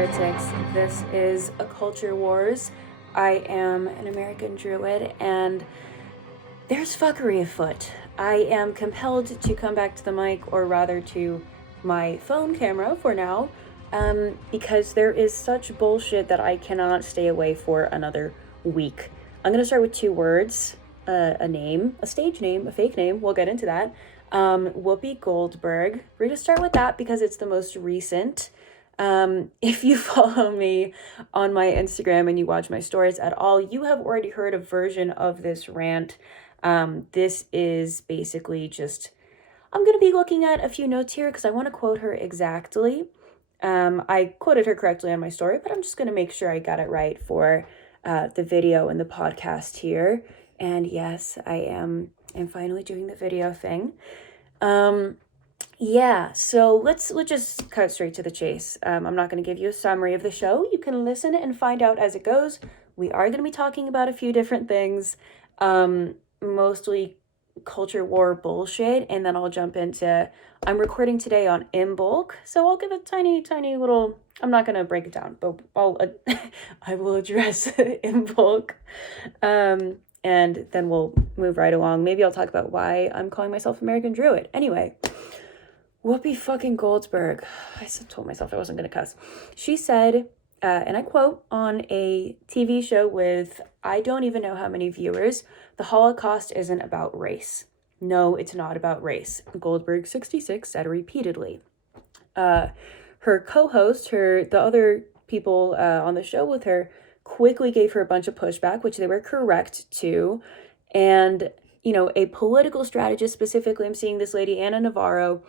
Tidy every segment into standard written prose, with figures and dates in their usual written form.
heretics. This is Occulture Wars. I am an American druid, and there's fuckery afoot. I am compelled to come back to the mic, or rather to my phone camera for now, because there is such bullshit that I cannot stay away for another week. I'm gonna start with two words, a name, a stage name, a fake name. We'll get into that. Whoopi Goldberg. We're gonna start with that because it's the most recent. If you follow me on my Instagram and you watch my stories at all, you have already heard a version of this rant. This is basically just, I'm going to be looking at a few notes here because I want to quote her exactly. I quoted her correctly on my story, but I'm just going to make sure I got it right for the video and the podcast here. And yes, I'm finally doing the video thing. Yeah, so let's just cut straight to the chase. I'm not going to give you a summary of the show. You can listen and find out as it goes. We are going to be talking about a few different things, mostly culture war bullshit, and then I'll jump into, I'm recording today on in bulk, so I'll give a tiny little, I'm not going to break it down, but I will address in bulk, and then we'll move right along. Maybe I'll talk about why I'm calling myself American Druid. Anyway, Whoopi fucking Goldberg. I told myself I wasn't going to cuss. She said, and I quote, on a TV show with I don't even know how many viewers, the Holocaust isn't about race. No, it's not about race. Goldberg 66 said repeatedly. Her co-host, the other people on the show with her, quickly gave her a bunch of pushback, which they were correct to. And, a political strategist, specifically, I'm seeing this lady, Anna Navarro,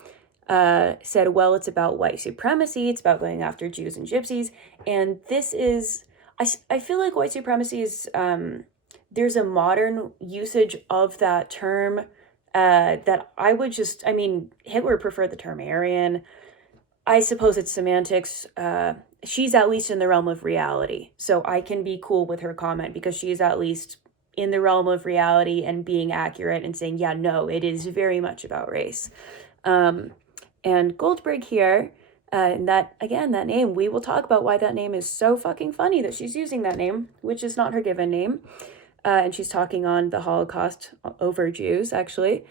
said, well, it's about white supremacy, it's about going after Jews and gypsies, and this is, I feel like white supremacy is, there's a modern usage of that term, that I would just, Hitler preferred the term Aryan. I suppose it's semantics. She's at least in the realm of reality, so I can be cool with her comment because she's at least in the realm of reality and being accurate and saying, yeah, no, it is very much about race. And Goldberg here, and that name, we will talk about why that name is so fucking funny that she's using that name, which is not her given name. And she's talking on the Holocaust over Jews, actually.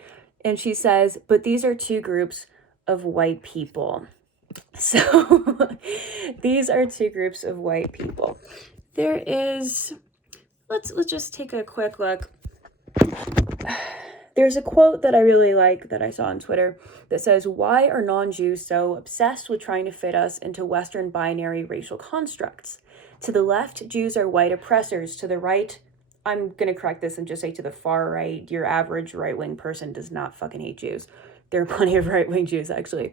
And she says, but these are two groups of white people. So these are two groups of white people. There is, let's just take a quick look. There's a quote that I really like that I saw on Twitter that says, why are non-Jews so obsessed with trying to fit us into Western binary racial constructs? To the left, Jews are white oppressors. To the right, I'm going to correct this and just say to the far right, your average right-wing person does not fucking hate Jews. There are plenty of right-wing Jews, actually.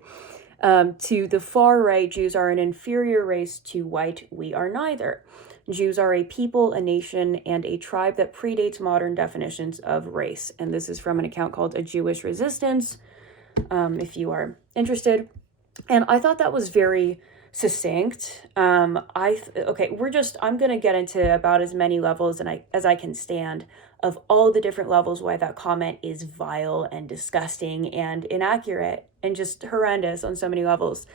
To the far right, Jews are an inferior race. To white, we are neither. Jews are a people, a nation, and a tribe that predates modern definitions of race. And this is from an account called A Jewish Resistance, if you are interested. And I thought that was very succinct. I'm going to get into about as many levels as I can stand of all the different levels why that comment is vile and disgusting and inaccurate and just horrendous on so many levels.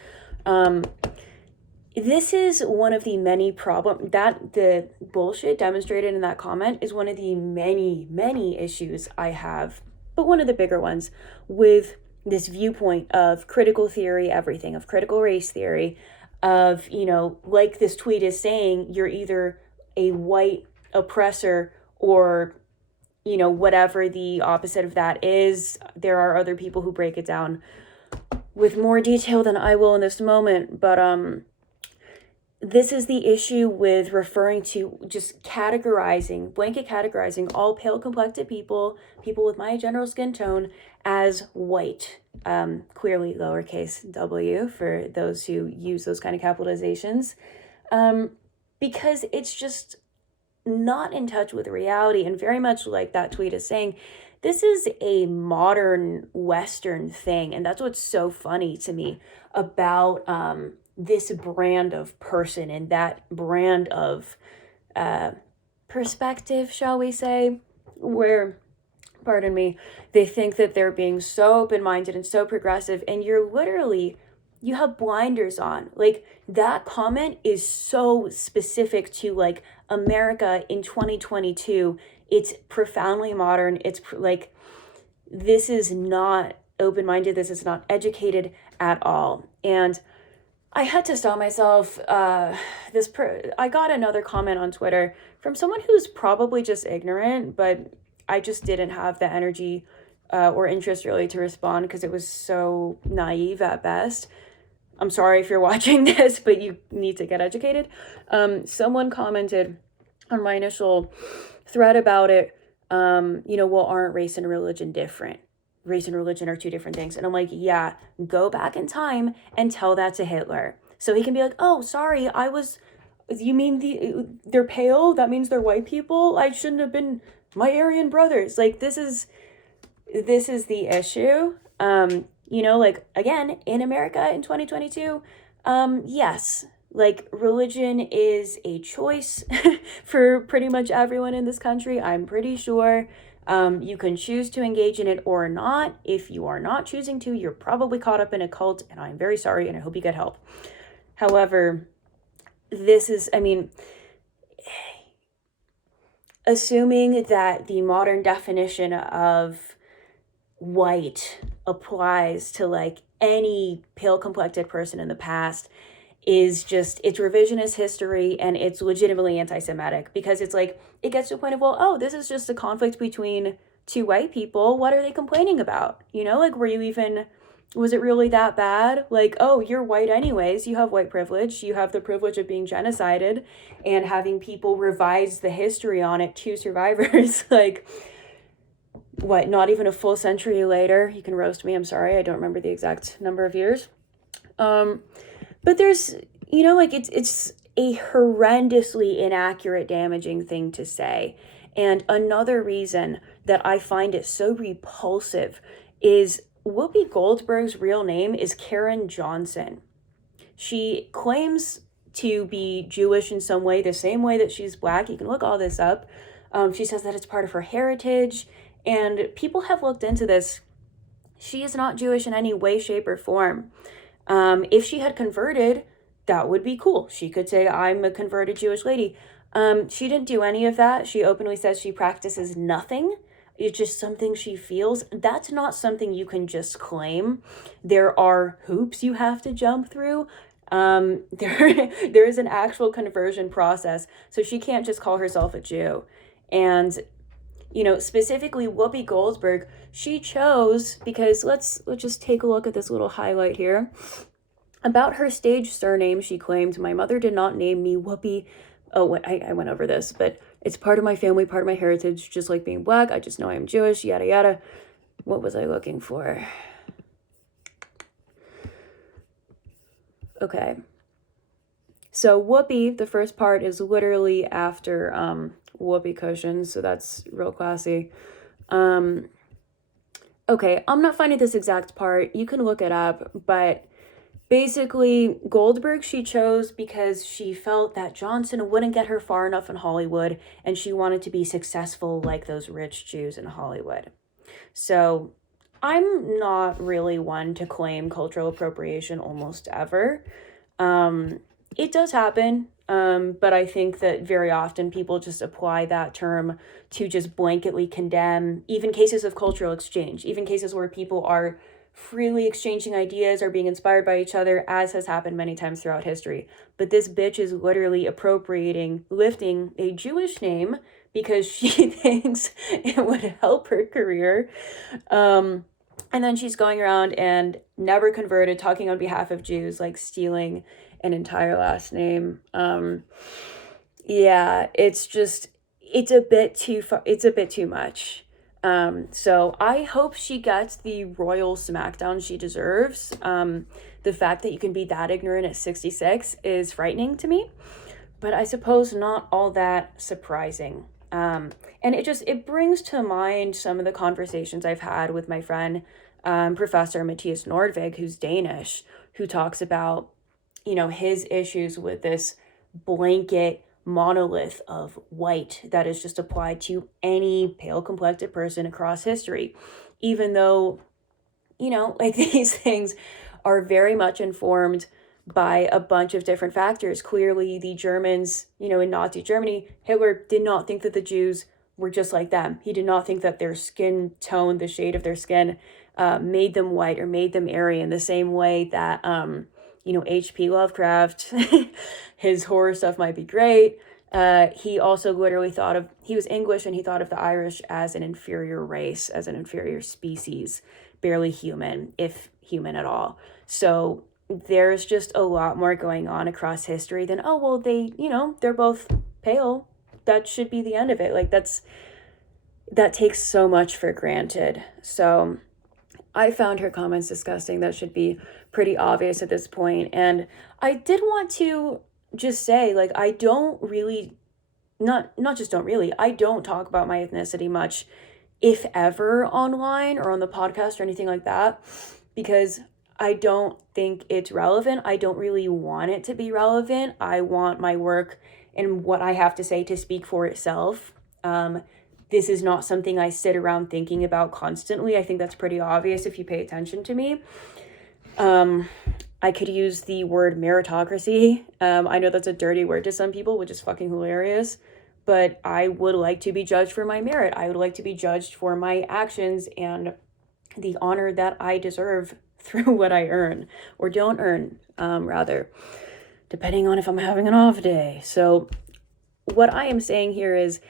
This is one of the many problems that the bullshit demonstrated in that comment is one of the many issues I have, but one of the bigger ones with this viewpoint of critical theory, everything, of critical race theory, of, like this tweet is saying, you're either a white oppressor or, whatever the opposite of that is. There are other people who break it down with more detail than I will in this moment, but, this is the issue with referring to just blanket categorizing all pale-complected people with my general skin tone as white, clearly lowercase w for those who use those kind of capitalizations, because it's just not in touch with reality, and very much like that tweet is saying, this is a modern Western thing, and that's what's so funny to me about, this brand of person and that brand of perspective, shall we say, where, they think that they're being so open-minded and so progressive, and you're literally you have blinders on. Like, that comment is so specific to like America in 2022. It's profoundly modern. It's like, this is not open-minded. This is not educated at all. And I had to stop myself. I got another comment on Twitter from someone who's probably just ignorant, but I just didn't have the energy or interest really to respond because it was so naive at best. I'm sorry if you're watching this, but you need to get educated. Someone commented on my initial thread about it, well, aren't race and religion different? Race and religion are two different things. And I'm like, yeah, go back in time and tell that to Hitler. So he can be like, oh, sorry, you mean they're pale? That means they're white people? I shouldn't have been my Aryan brothers. Like, this is the issue. Like, again, in America in 2022, yes, like, religion is a choice for pretty much everyone in this country, I'm pretty sure. You can choose to engage in it or not. If you are not choosing to, you're probably caught up in a cult, and I'm very sorry, and I hope you get help. However, assuming that the modern definition of white applies to like any pale-complected person in the past is just, it's revisionist history, and it's legitimately anti-Semitic, because it's like, it gets to a point of, well, oh, this is just a conflict between two white people. What are they complaining about? Like, was it really that bad? Like, oh, you're white anyways. You have white privilege. You have the privilege of being genocided and having people revise the history on it to survivors. Like, what, not even a full century later? You can roast me. I'm sorry. I don't remember the exact number of years. But there's, it's a horrendously inaccurate, damaging thing to say. And another reason that I find it so repulsive is Whoopi Goldberg's real name is Karen Johnson. She claims to be Jewish in some way, the same way that she's Black. You can look all this up. She says that it's part of her heritage. And people have looked into this. She is not Jewish in any way, shape, or form. If she had converted, that would be cool. She could say, I'm a converted Jewish lady. She didn't do any of that. She openly says she practices nothing. It's just something she feels. That's not something you can just claim. There are hoops you have to jump through. There is an actual conversion process. So she can't just call herself a Jew. And specifically Whoopi Goldberg, she chose, because let's just take a look at this little highlight here. About her stage surname, she claimed, my mother did not name me Whoopi. Oh, I went over this, but it's part of my family, part of my heritage, just like being Black. I just know I'm Jewish, yada, yada. What was I looking for? Okay. So Whoopi, the first part is literally after whoopee cushions, so that's real classy. Okay, I'm not finding this exact part. You can look it up, but basically Goldberg she chose because she felt that Johnson wouldn't get her far enough in Hollywood, and she wanted to be successful like those rich Jews in Hollywood. So I'm not really one to claim cultural appropriation almost ever. It does happen, but I think that very often people just apply that term to just blanketly condemn even cases of cultural exchange, even cases where people are freely exchanging ideas or being inspired by each other, as has happened many times throughout history. But this bitch is literally lifting a Jewish name because she thinks it would help her career. And then she's going around and never converted, talking on behalf of Jews, like stealing an entire last name. Yeah, it's a bit too much. So I hope she gets the royal smackdown she deserves. The fact that you can be that ignorant at 66 is frightening to me, but I suppose not all that surprising. And it brings to mind some of the conversations I've had with my friend, Professor Matthias Nordvig, who's Danish, who talks about, his issues with this blanket monolith of white that is just applied to any pale-complected person across history, even though, like these things are very much informed by a bunch of different factors. Clearly, the Germans, in Nazi Germany, Hitler did not think that the Jews were just like them. He did not think that their skin tone, the shade of their skin, made them white or made them Aryan, the same way that, H.P. Lovecraft, his horror stuff might be great. He also literally he was English, and he thought of the Irish as an inferior race, as an inferior species, barely human, if human at all. So there's just a lot more going on across history than, oh, well, they're both pale. That should be the end of it. Like, that takes so much for granted. So I found her comments disgusting. That should be pretty obvious at this point. And I did want to just say, like, I don't really, not just don't really, I don't talk about my ethnicity much, if ever, online or on the podcast or anything like that, because I don't think it's relevant. I don't really want it to be relevant. I want my work and what I have to say to speak for itself. This is not something I sit around thinking about constantly. I think that's pretty obvious if you pay attention to me. I could use the word meritocracy. I know that's a dirty word to some people, which is fucking hilarious, but I would like to be judged for my merit. I would like to be judged for my actions and the honor that I deserve through what I earn or don't earn, rather, depending on if I'm having an off day. So what I am saying here is,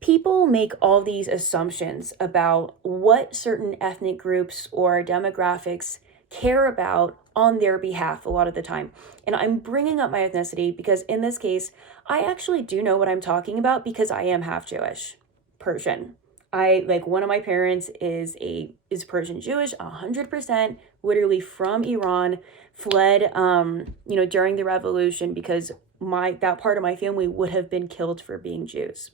people make all these assumptions about what certain ethnic groups or demographics care about on their behalf a lot of the time. And I'm bringing up my ethnicity because in this case, I actually do know what I'm talking about because I am half Jewish, Persian. One of my parents is Persian Jewish, 100%, literally from Iran, fled, during the revolution because that part of my family would have been killed for being Jews.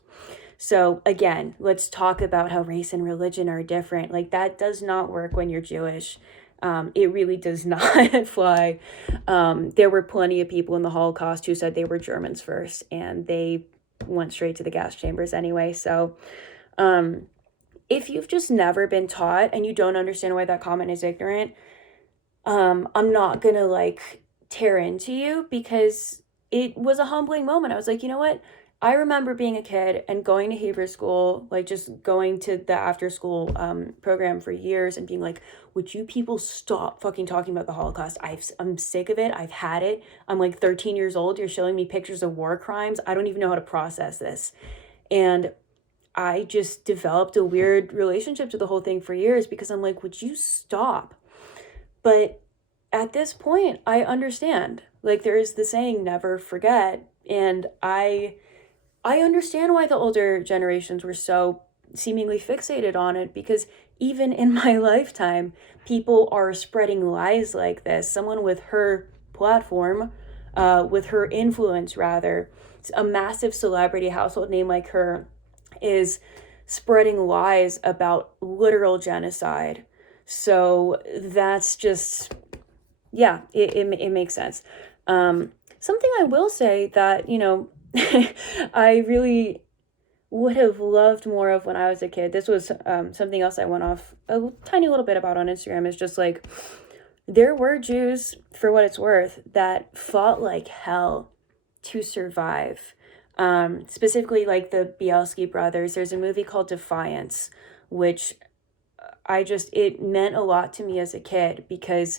So again, let's talk about how race and religion are different. Like, that does not work when you're Jewish. It really does not fly. There were plenty of people in the Holocaust who said they were Germans first, and they went straight to the gas chambers anyway. So if you've just never been taught and you don't understand why that comment is ignorant, I'm not gonna tear into you, because it was a humbling moment. I was like, you know what? I remember being a kid and going to Hebrew school, just going to the after school program for years and being like, would you people stop fucking talking about the Holocaust? I'm sick of it. I've had it. I'm 13 years old. You're showing me pictures of war crimes. I don't even know how to process this. And I just developed a weird relationship to the whole thing for years because I'm like, would you stop? But at this point, I understand. There is the saying, never forget. And I understand why the older generations were so seemingly fixated on it, because even in my lifetime, people are spreading lies like this. Someone with her platform, with her influence, rather, a massive celebrity household name like her, is spreading lies about literal genocide. So that's just, yeah, it makes sense. Something I will say that, I really would have loved more of when I was a kid. This was something else I went off a tiny little bit about on Instagram. Is just there were Jews, for what it's worth, that fought like hell to survive. Specifically, the Bielski brothers. There's a movie called Defiance, which it meant a lot to me as a kid, because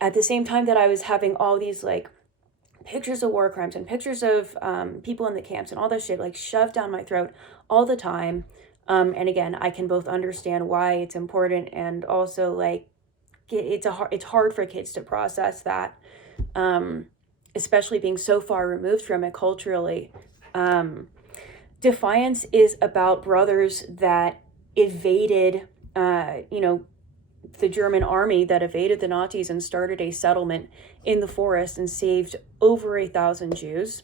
at the same time that I was having all these pictures of war crimes and pictures of people in the camps and all that shit shoved down my throat all the time. And again, I can both understand why it's important, and also it's hard for kids to process that, especially being so far removed from it culturally. Defiance is about brothers that evaded, the German army that evaded the Nazis and started a settlement in the forest and saved over 1,000 Jews.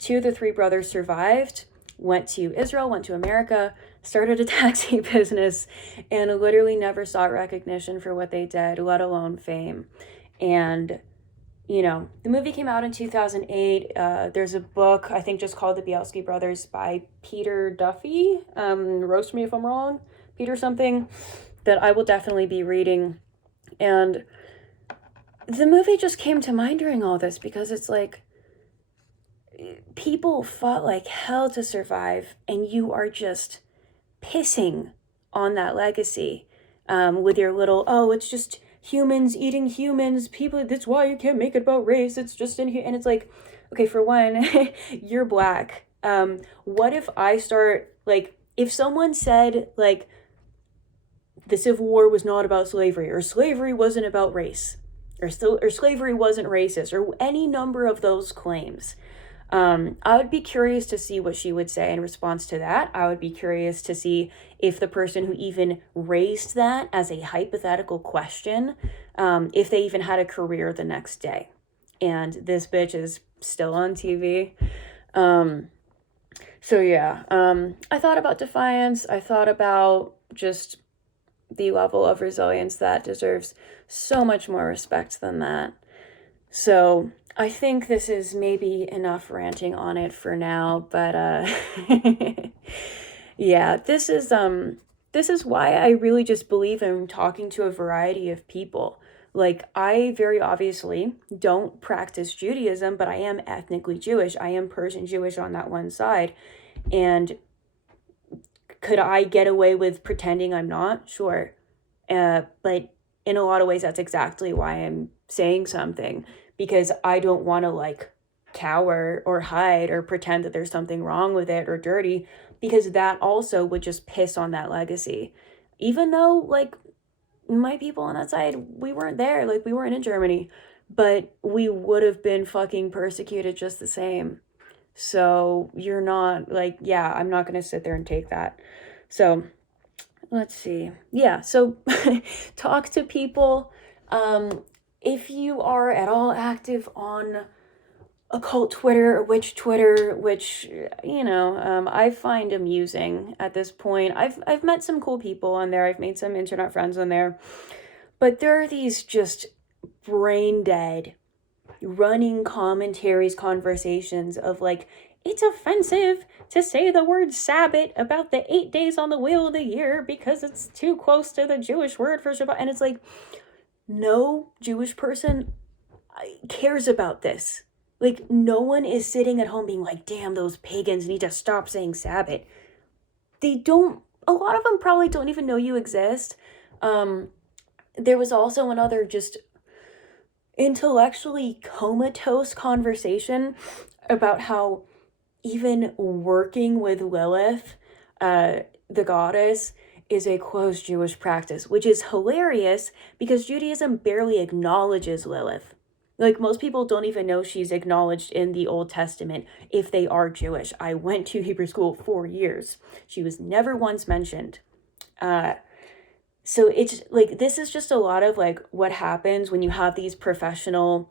2 of the 3 brothers survived, went to Israel, went to America, started a taxi business, and literally never sought recognition for what they did, let alone fame. And, the movie came out in 2008. There's a book, I think, just called The Bielski Brothers by Peter Duffy. Roast me if I'm wrong. Peter something. That I will definitely be reading. And the movie just came to mind during all this because it's like, people fought like hell to survive, and you are just pissing on that legacy, with your little, oh, it's just humans eating humans, people, that's why you can't make it about race, it's just in here. And it's like, okay, for one, you're Black. What if I start, like, if someone said, like, the Civil War was not about slavery, or slavery wasn't about race, or slavery wasn't racist, or any number of those claims, I would be curious to see what she would say in response to that. I would be curious to see if the person who even raised that as a hypothetical question, if they even had a career the next day. And this bitch is still on TV. So yeah, I thought about defiance. I thought about just the level of resilience that deserves so much more respect than that. So I think this is maybe enough ranting on it for now, but yeah, this is why I really just believe in talking to a variety of people. Like, I very obviously don't practice Judaism, but I am ethnically Jewish. I am Persian Jewish on that one side. And could I get away with pretending I'm not? Sure. But in a lot of ways, that's exactly why I'm saying something, because I don't want to, like, cower or hide or pretend that there's something wrong with it or dirty, because that also would just piss on that legacy. Even though, like, my people on that side, we weren't there, like, we weren't in Germany, but we would have been fucking persecuted just the same. So you're not, like, yeah, I'm not gonna sit there and take that. So let's see. Yeah, so talk to people. If you are at all active on occult Twitter or witch Twitter, which, you know, I find amusing at this point. I've met some cool people on there. I've made some internet friends on there. But there are these just brain dead running commentaries, conversations of, like, it's offensive to say the word Sabbath about the 8 days on the wheel of the year because it's too close to the Jewish word for Shabbat. And it's like, no Jewish person cares about this. Like, no one is sitting at home being like, damn, those pagans need to stop saying Sabbath. They don't, a lot of them probably don't even know you exist. There was also another just intellectually comatose conversation about how even working with Lilith, the goddess, is a closed Jewish practice, which is hilarious because Judaism barely acknowledges Lilith. Like, most people don't even know she's acknowledged in the Old Testament if they are Jewish. I went to Hebrew school 4 years. She was never once mentioned. So it's like, this is just a lot of, like, what happens when you have these professional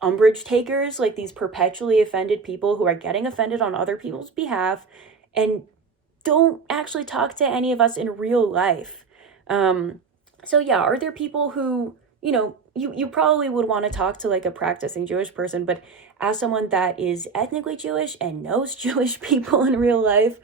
umbrage takers, like these perpetually offended people who are getting offended on other people's behalf and don't actually talk to any of us in real life. So yeah, are there people who, you know, you probably would want to talk to, like, a practicing Jewish person, but as someone that is ethnically Jewish and knows Jewish people in real life,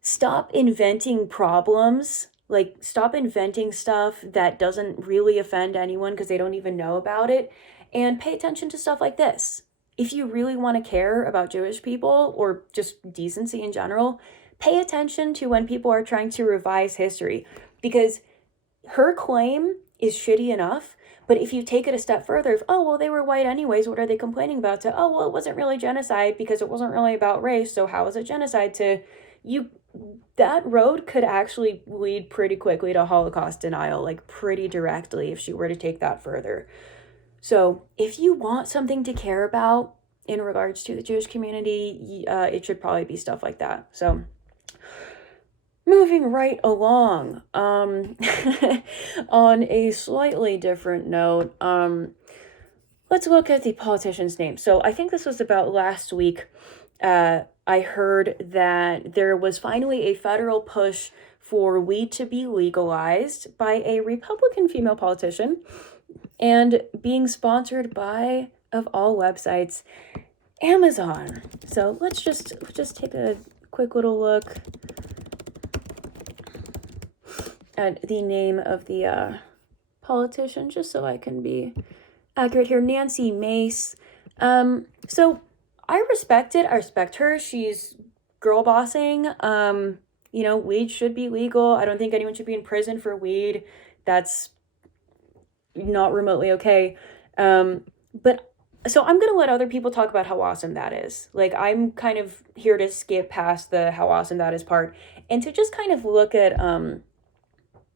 stop inventing problems. Like, stop inventing stuff that doesn't really offend anyone because they don't even know about it, and pay attention to stuff like this. If you really want to care about Jewish people or just decency in general, pay attention to when people are trying to revise history, because her claim is shitty enough, but if you take it a step further, if, oh, well, they were white anyways, what are they complaining about, to, oh, well, it wasn't really genocide because it wasn't really about race, so how is it genocide, to you, that road could actually lead pretty quickly to Holocaust denial, like, pretty directly if she were to take that further. So if you want something to care about in regards to the Jewish community, it should probably be stuff like that. So moving right along, on a slightly different note, let's look at the politician's name. So I think this was about last week. I heard that there was finally a federal push for weed to be legalized by a Republican female politician and being sponsored by, of all websites, Amazon. So let's just take a quick little look at the name of the politician, just so I can be accurate here. Nancy Mace. So I respect it. I respect her. She's girl bossing. Weed should be legal. I don't think anyone should be in prison for weed. That's not remotely okay. But so I'm gonna let other people talk about how awesome that is. Like, I'm kind of here to skip past the how awesome that is part and to just kind of look at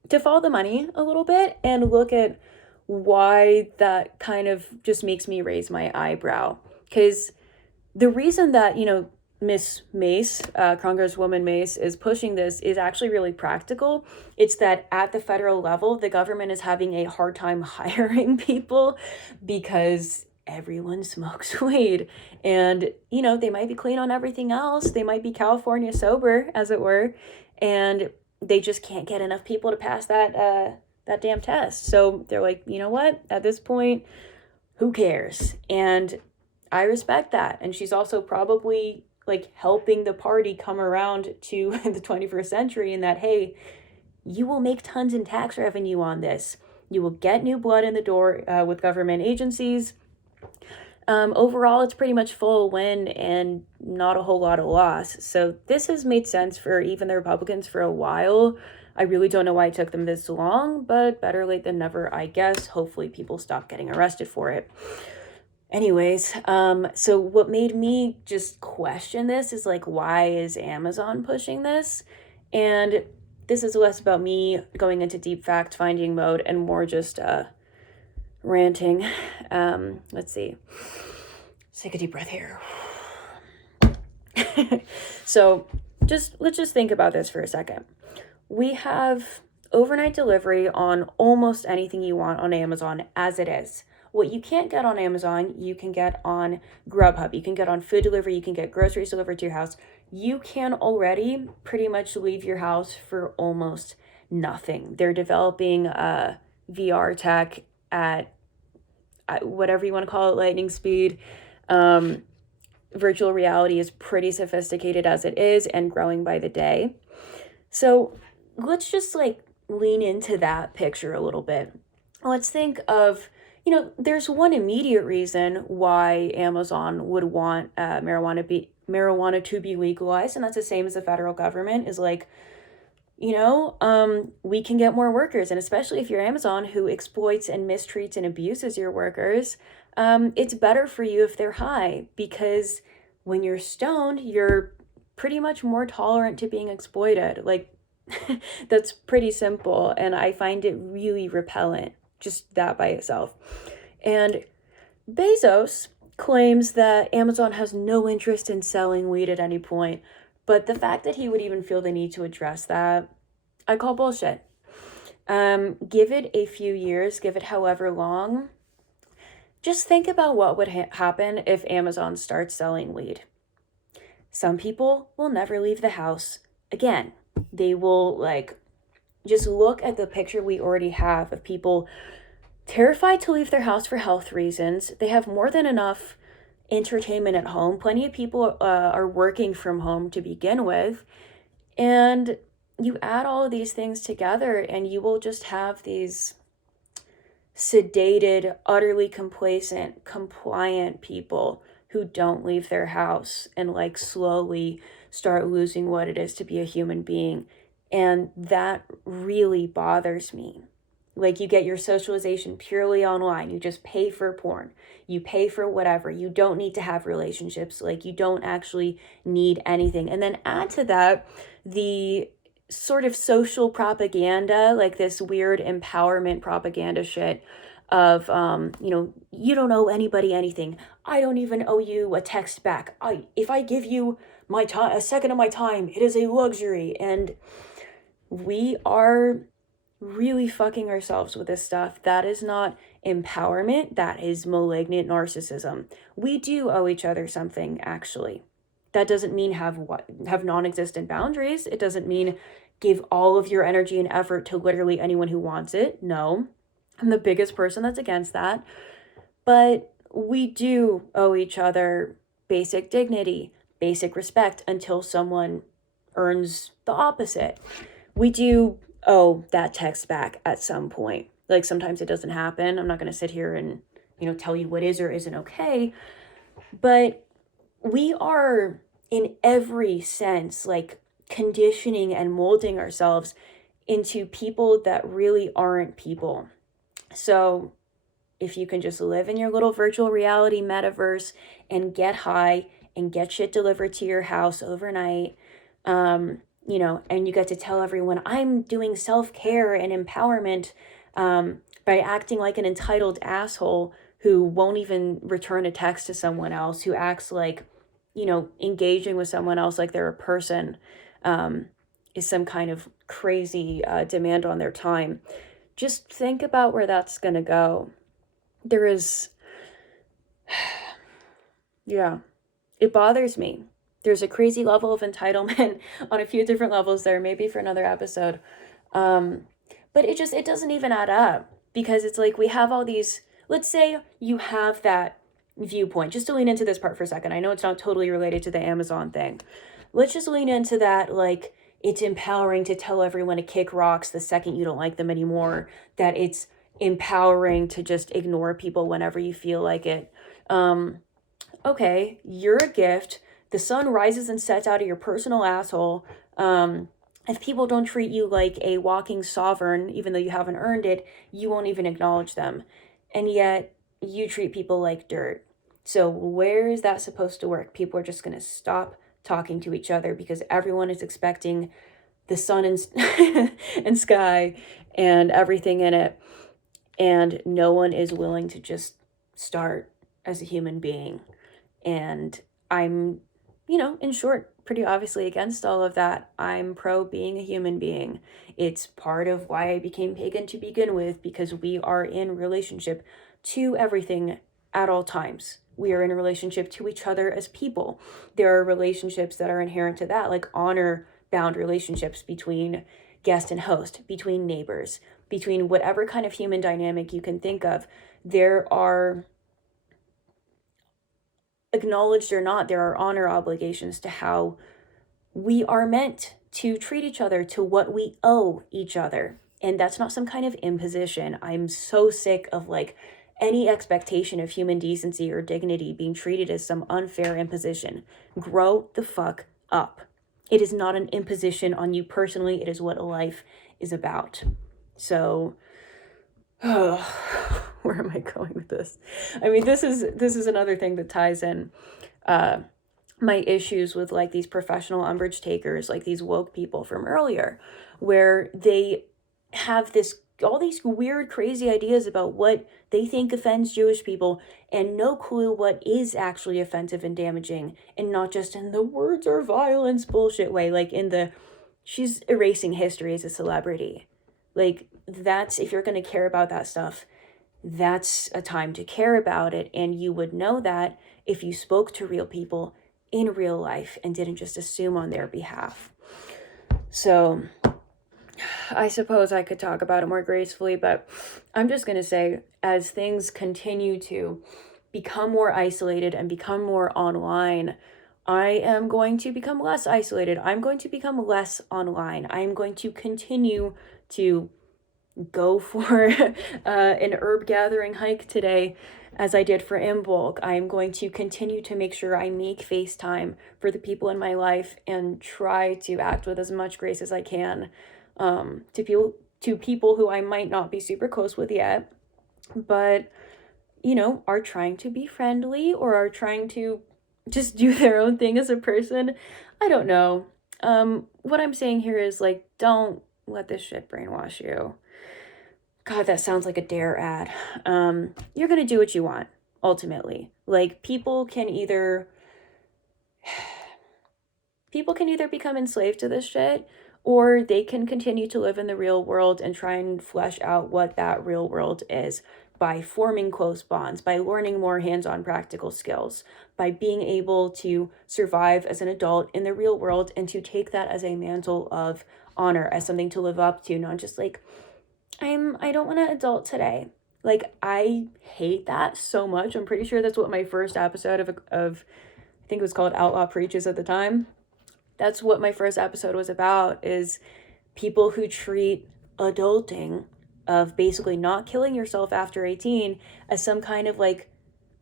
to follow the money a little bit and look at why that kind of just makes me raise my eyebrow. Because the reason that, Miss Mace, Congresswoman Mace, is pushing this is actually really practical. It's that at the federal level, the government is having a hard time hiring people because everyone smokes weed. And, they might be clean on everything else. They might be California sober, as it were. And they just can't get enough people to pass that damn test. So they're like, you know what? At this point, who cares? And I respect that. And she's also probably like helping the party come around to the 21st century in that, hey, you will make tons in tax revenue on this. You will get new blood in the door with government agencies. Overall, it's pretty much full win and not a whole lot of loss. So this has made sense for even the Republicans for a while. I really don't know why it took them this long, but better late than never, I guess. Hopefully people stop getting arrested for it. Anyways, so what made me just question this is like, why is Amazon pushing this? And this is less about me going into deep fact-finding mode and more just ranting. Let's see. Take a deep breath here. So let's just think about this for a second. We have overnight delivery on almost anything you want on Amazon as it is. What you can't get on Amazon, you can get on Grubhub. You can get on food delivery. You can get groceries delivered to your house. You can already pretty much leave your house for almost nothing. They're developing VR tech at whatever you want to call it, lightning speed. Virtual reality is pretty sophisticated as it is and growing by the day. So let's just like lean into that picture a little bit. Let's think of, there's one immediate reason why Amazon would want marijuana to be legalized, and that's the same as the federal government is like, we can get more workers, and especially if you're Amazon who exploits and mistreats and abuses your workers, it's better for you if they're high, because when you're stoned, you're pretty much more tolerant to being exploited. Like, that's pretty simple, and I find it really repellent, just that by itself. And Bezos claims that Amazon has no interest in selling weed at any point, but the fact that he would even feel the need to address that, I call bullshit. Give it a few years, give it however long. Just think about what would happen if Amazon starts selling weed. Some people will never leave the house again. They will just look at the picture we already have of people terrified to leave their house for health reasons. They have more than enough entertainment at home. Plenty of people are working from home to begin with. And you add all of these things together and you will just have these sedated, utterly complacent, compliant people who don't leave their house and slowly start losing what it is to be a human being. And that really bothers me. You get your socialization purely online. You just pay for porn. You pay for whatever. You don't need to have relationships. You don't actually need anything. And then add to that the sort of social propaganda, this weird empowerment propaganda shit of, you don't owe anybody anything. I don't even owe you a text back. If I give you my time, a second of my time, it is a luxury. And we are really fucking ourselves with this stuff. That is not empowerment. That is malignant narcissism. We do owe each other something, actually. That doesn't mean have non-existent boundaries. It doesn't mean give all of your energy and effort to literally anyone who wants it. No, I'm the biggest person that's against that. But we do owe each other basic dignity, basic respect until someone earns the opposite. We do owe that text back at some point. Like, sometimes it doesn't happen. I'm not going to sit here and, tell you what is or isn't okay. But we are, in every sense, like, conditioning and molding ourselves into people that really aren't people. So if you can just live in your little virtual reality metaverse and get high and get shit delivered to your house overnight, and you get to tell everyone, I'm doing self-care and empowerment, by acting like an entitled asshole who won't even return a text to someone else, who acts like, engaging with someone else like they're a person, is some kind of crazy demand on their time. Just think about where that's going to go. There is, yeah, it bothers me. There's a crazy level of entitlement on a few different levels there, maybe for another episode. But it doesn't even add up, because it's like we have all these, let's say you have that viewpoint, just to lean into this part for a second. I know it's not totally related to the Amazon thing. Let's just lean into that, like, it's empowering to tell everyone to kick rocks the second you don't like them anymore, that it's empowering to just ignore people whenever you feel like it. Okay, you're a gift. The sun rises and sets out of your personal asshole. If people don't treat you like a walking sovereign, even though you haven't earned it, you won't even acknowledge them. And yet, you treat people like dirt. So where is that supposed to work? People are just going to stop talking to each other because everyone is expecting the sun and sky and everything in it. And no one is willing to just start as a human being. And I'm, in short, pretty obviously against all of that. I'm pro being a human being. It's part of why I became pagan to begin with, because we are in relationship to everything at all times. We are in a relationship to each other as people. There are relationships that are inherent to that, like honor-bound relationships between guest and host, between neighbors, between whatever kind of human dynamic you can think of. There are, acknowledged or not, there are honor obligations to how we are meant to treat each other, to what we owe each other. And that's not some kind of imposition. I'm so sick of like any expectation of human decency or dignity being treated as some unfair imposition. Grow the fuck up. It is not an imposition on you personally. It is what life is about. So, where am I going with this? I mean, this is another thing that ties in my issues with like these professional umbrage takers, like these woke people from earlier, where they have all these weird, crazy ideas about what they think offends Jewish people and no clue what is actually offensive and damaging, and not just in the words are violence bullshit way, like in the she's erasing history as a celebrity. Like, that's, if you're going to care about that stuff, that's a time to care about it. And you would know that if you spoke to real people in real life and didn't just assume on their behalf. So I suppose I could talk about it more gracefully, but I'm just going to say, as things continue to become more isolated and become more online, I am going to become less isolated. I'm going to become less online. I'm going to continue to go for an herb gathering hike today, as I did for Imbolc. I'm going to continue to make sure I make FaceTime for the people in my life and try to act with as much grace as I can to people who I might not be super close with yet, but are trying to be friendly or are trying to just do their own thing as a person. I don't know. What I'm saying here is, like, don't let this shit brainwash you. God, that sounds like a Dare ad. You're gonna do what you want, ultimately. Like, people can either become enslaved to this shit, or they can continue to live in the real world and try and flesh out what that real world is by forming close bonds, by learning more hands-on practical skills, by being able to survive as an adult in the real world and to take that as a mantle of honor, as something to live up to, not just like, I don't want to adult today. Like, I hate that so much. I'm pretty sure that's what my first episode of I think it was called Outlaw Preaches at the time. That's what my first episode was about, is people who treat adulting of basically not killing yourself after 18 as some kind of like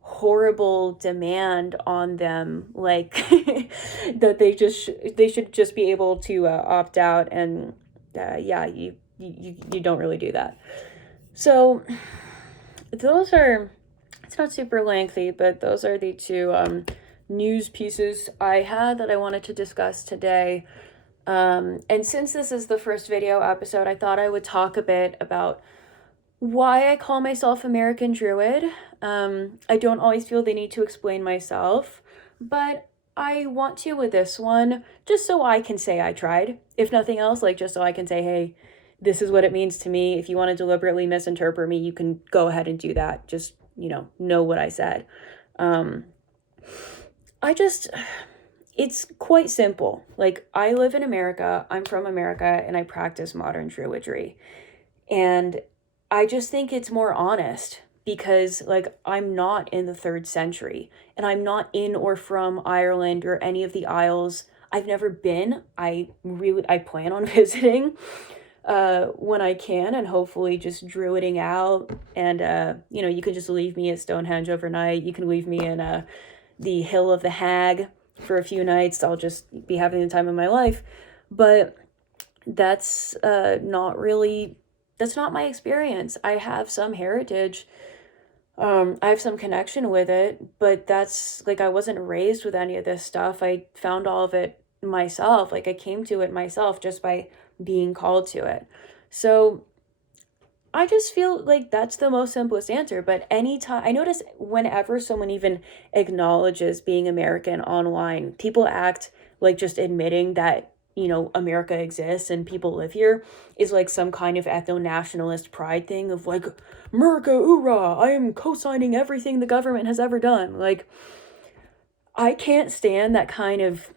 horrible demand on them, like that they should just be able to opt out. And yeah, you don't really do that. So those are, it's not super lengthy, but those are the two news pieces I had that I wanted to discuss today. And since this is the first video episode, I thought I would talk a bit about why I call myself American Druid. I don't always feel the need to explain myself, but I want to with this one, just so I can say I tried. If nothing else, like just so I can say, hey, this is what it means to me. If you want to deliberately misinterpret me, you can go ahead and do that. Just, know what I said. It's quite simple. Like, I live in America, I'm from America, and I practice modern Druidry. And I just think it's more honest because, like, I'm not in the 3rd century, and I'm not in or from Ireland or any of the Isles. I've never been. I plan on visiting when I can, and hopefully just druiding out. And, you can just leave me at Stonehenge overnight. You can leave me in the Hill of the Hag for a few nights. I'll just be having the time of my life. But that's not my experience. I have some heritage. I have some connection with it, but that's like, I wasn't raised with any of this stuff. I found all of it myself. Like, I came to it myself just by being called to it. So I just feel like that's the most simplest answer. But anytime, I notice whenever someone even acknowledges being American online, people act like just admitting that, America exists and people live here is like some kind of ethno-nationalist pride thing of like, America, hoorah, I am co-signing everything the government has ever done. Like, I can't stand that kind of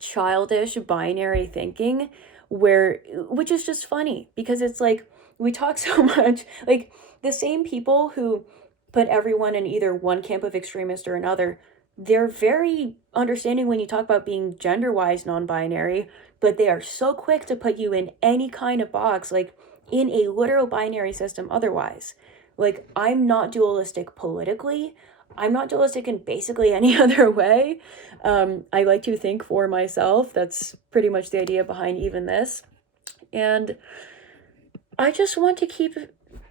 childish binary thinking which is just funny because it's like, we talk so much, like the same people who put everyone in either one camp of extremist or another, they're very understanding when you talk about being gender-wise non-binary, but they are so quick to put you in any kind of box, like in a literal binary system otherwise. Like, I'm not dualistic politically. I'm not dualistic in basically any other way. I like to think for myself. That's pretty much the idea behind even this. And I just want to keep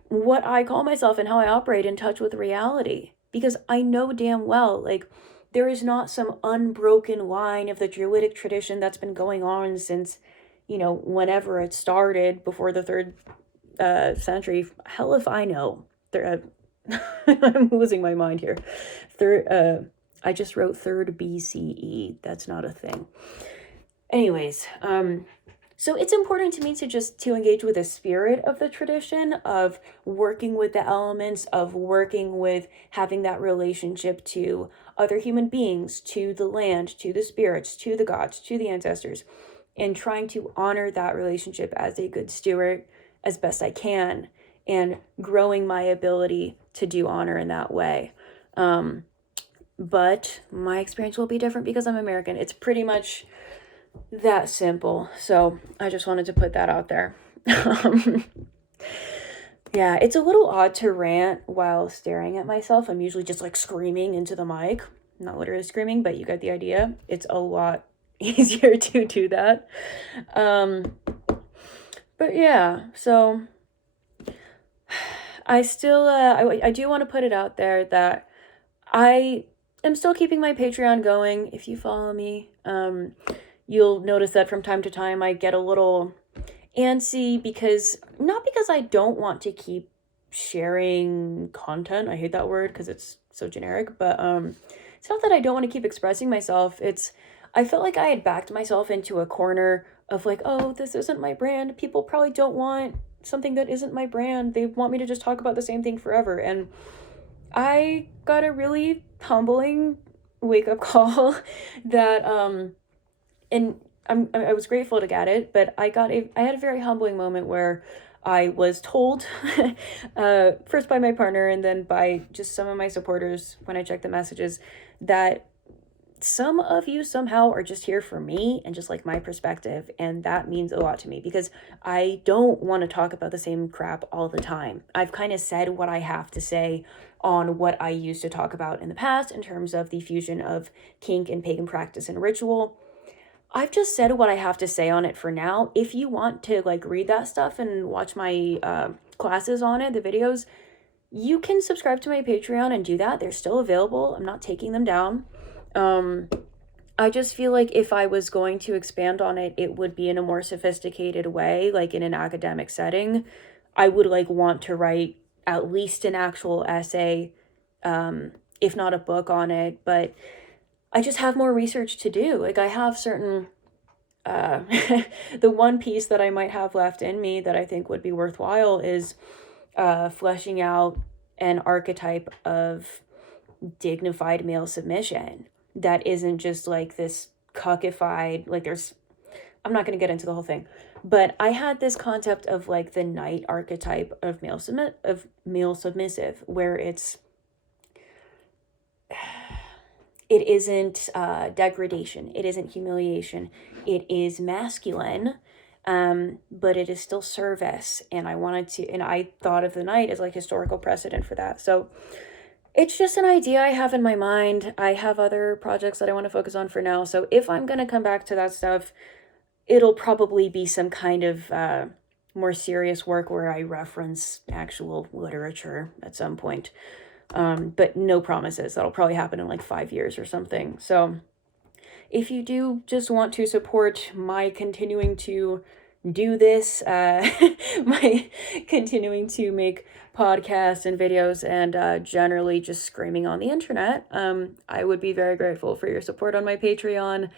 what I call myself and how I operate in touch with reality, because I know damn well, like, there is not some unbroken line of the Druidic tradition that's been going on since, whenever it started before the 3rd century. Hell if I know. I'm losing my mind here. I just wrote 3rd BCE. That's not a thing. Anyways, so it's important to me to engage with the spirit of the tradition, of working with the elements, of working with having that relationship to other human beings, to the land, to the spirits, to the gods, to the ancestors, and trying to honor that relationship as a good steward as best I can, and growing my ability to do honor in that way. But my experience will be different because I'm American. It's pretty much that simple. So I just wanted to put that out there. Yeah, it's a little odd to rant while staring at myself. I'm usually just like screaming into the mic. Not literally screaming, but you get the idea. It's a lot easier to do that. But yeah, so I still, I do want to put it out there that I am still keeping my Patreon going. If you follow me, you'll notice that from time to time I get a little antsy not because I don't want to keep sharing content. I hate that word because it's so generic, but it's not that I don't want to keep expressing myself. I felt like I had backed myself into a corner of like, oh, this isn't my brand. People probably don't want something that isn't my brand. They want me to just talk about the same thing forever. And I got a really humbling wake-up call that and I was grateful to get it, but I had a very humbling moment where I was told first by my partner and then by just some of my supporters when I checked the messages that some of you somehow are just here for me and just like my perspective, and that means a lot to me because I don't want to talk about the same crap all the time. I've kind of said what I have to say on what I used to talk about in the past in terms of the fusion of kink and pagan practice and ritual. I've just said what I have to say on it for now. If you want to like read that stuff and watch my classes on it, the videos, you can subscribe to my Patreon and do that. They're still available. I'm not taking them down. I just feel like if I was going to expand on it, it would be in a more sophisticated way, like in an academic setting. I would like want to write at least an actual essay, if not a book on it, but I just have more research to do. Like I have certain, the one piece that I might have left in me that I think would be worthwhile is fleshing out an archetype of dignified male submission that isn't just like this cuckified, like I'm not going to get into the whole thing, but I had this concept of like the knight archetype of male submissive, where it isn't degradation, it isn't humiliation, it is masculine, but it is still service. And I thought of the knight as like historical precedent for that. So it's just an idea I have in my mind. I have other projects that I want to focus on for now. So if I'm going to come back to that stuff, it'll probably be some kind of more serious work where I reference actual literature at some point. But no promises. That'll probably happen in like 5 years or something. So if you do just want to support my continuing to do this, my continuing to make podcasts and videos and generally just screaming on the internet, I would be very grateful for your support on my Patreon.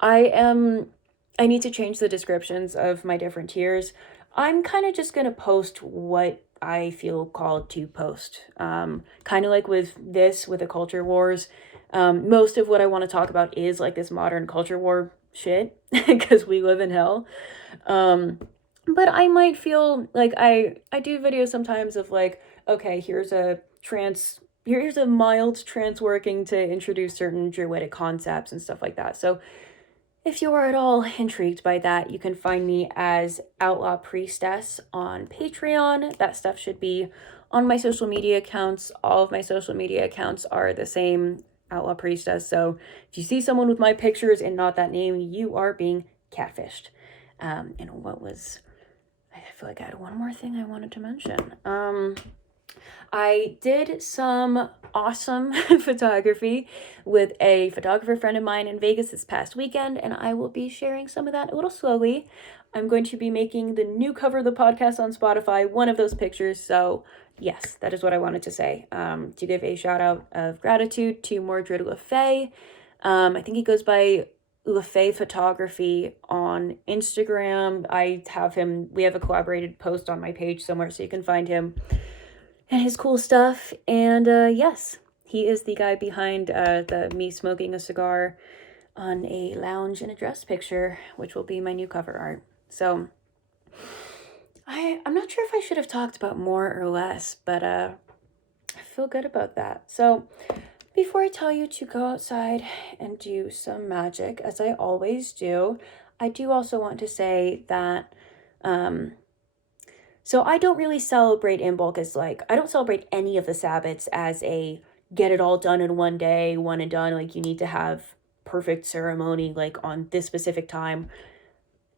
I need to change the descriptions of my different tiers. I'm kind of just going to post what I feel called to post. Kind of like with the culture wars. Most of what I want to talk about is like this modern culture war shit because we live in hell. But I might feel like I do videos sometimes of like, okay, here's a mild trance working to introduce certain druidic concepts and stuff like that. So if you are at all intrigued by that, you can find me as Outlaw Priestess on Patreon. That stuff should be on my social media accounts. All of my social media accounts are the same, Outlaw Priestess. So if you see someone with my pictures and not that name, you are being catfished. And I feel like I had one more thing I wanted to mention. I did some awesome photography with a photographer friend of mine in Vegas this past weekend, and I will be sharing some of that a little slowly. I'm going to be making the new cover of the podcast on Spotify one of those pictures, so yes, that is what I wanted to say. To give a shout out of gratitude to Mordred LaFay. I think he goes by LaFay Photography on Instagram. We have a collaborated post on my page somewhere, so you can find him and his cool stuff. And yes, he is the guy behind me smoking a cigar on a lounge in a dress picture, which will be my new cover art. So I'm not sure if I should have talked about more or less, but I feel good about that. So before I tell you to go outside and do some magic, as I always do, I do also want to say that so I don't really celebrate Imbolc as I don't celebrate any of the Sabbats as a get it all done in one day, one and done, like you need to have perfect ceremony like on this specific time.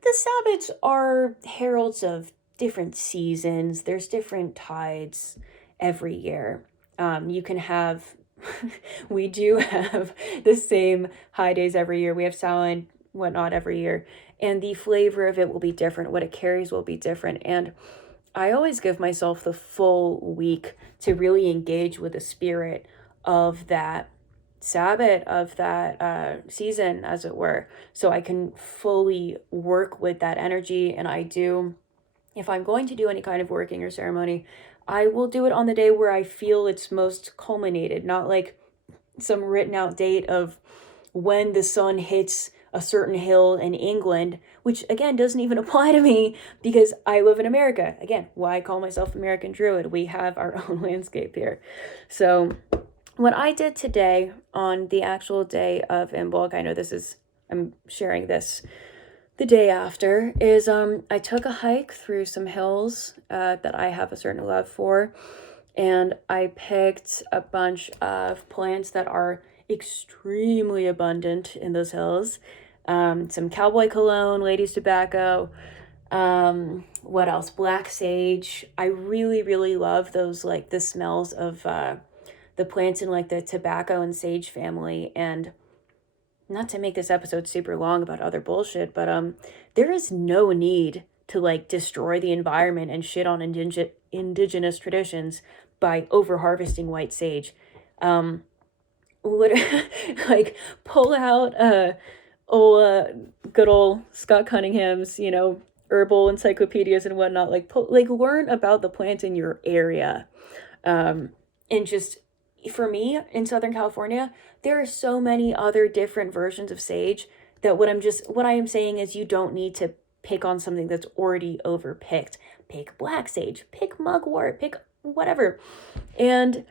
The Sabbats are heralds of different seasons. There's different tides every year. You can have, we do have the same high days every year. We have Samhain, whatnot every year. And the flavor of it will be different. What it carries will be different. And I always give myself the full week to really engage with the spirit of that Sabbath, of that season, as it were, so I can fully work with that energy. And if I'm going to do any kind of working or ceremony, I will do it on the day where I feel it's most culminated, not like some written out date of when the sun hits a certain hill in England, which again doesn't even apply to me because I live in America. Again, why I call myself American Druid. We have our own landscape here. So what I did today on the actual day of Imbolc, I know I'm sharing this the day after, is I took a hike through some hills that I have a certain love for, and I picked a bunch of plants that are extremely abundant in those hills. Some cowboy cologne, ladies tobacco, what else? Black sage. I really, really love those, like, the smells of the plants in, like, the tobacco and sage family. And not to make this episode super long about other bullshit, but there is no need to, like, destroy the environment and shit on indigenous traditions by over harvesting white sage. Like, pull out good old Scott Cunningham's, herbal encyclopedias and whatnot. Like, learn about the plants in your area. And just, for me, in Southern California, there are so many other different versions of sage that what I am saying is, you don't need to pick on something that's already overpicked. Pick black sage, pick mugwort, pick whatever. And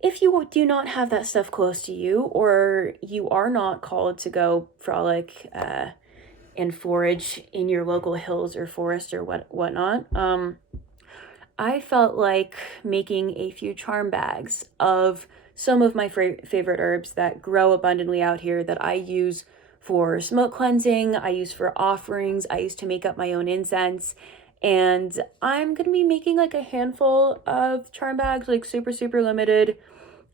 if you do not have that stuff close to you, or you are not called to go frolic and forage in your local hills or forest or whatnot, I felt like making a few charm bags of some of my favorite herbs that grow abundantly out here, that I use for smoke cleansing, I use for offerings, I use to make up my own incense. And I'm going to be making like a handful of charm bags, like super, super limited.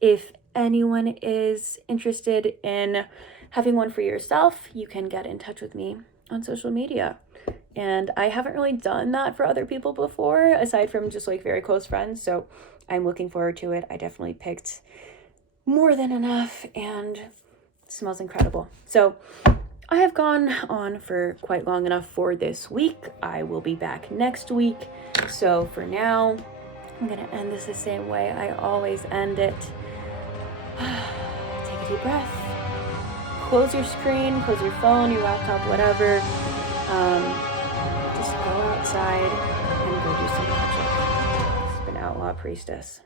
If anyone is interested in having one for yourself, you can get in touch with me on social media. And I haven't really done that for other people before, aside from just like very close friends. So I'm looking forward to it. I definitely picked more than enough, and it smells incredible. So I have gone on for quite long enough for this week. I will be back next week. So for now, I'm going to end this the same way I always end it. Take a deep breath. Close your screen, close your phone, your laptop, whatever. Just go outside and go do some magic. It's been Outlaw Priestess.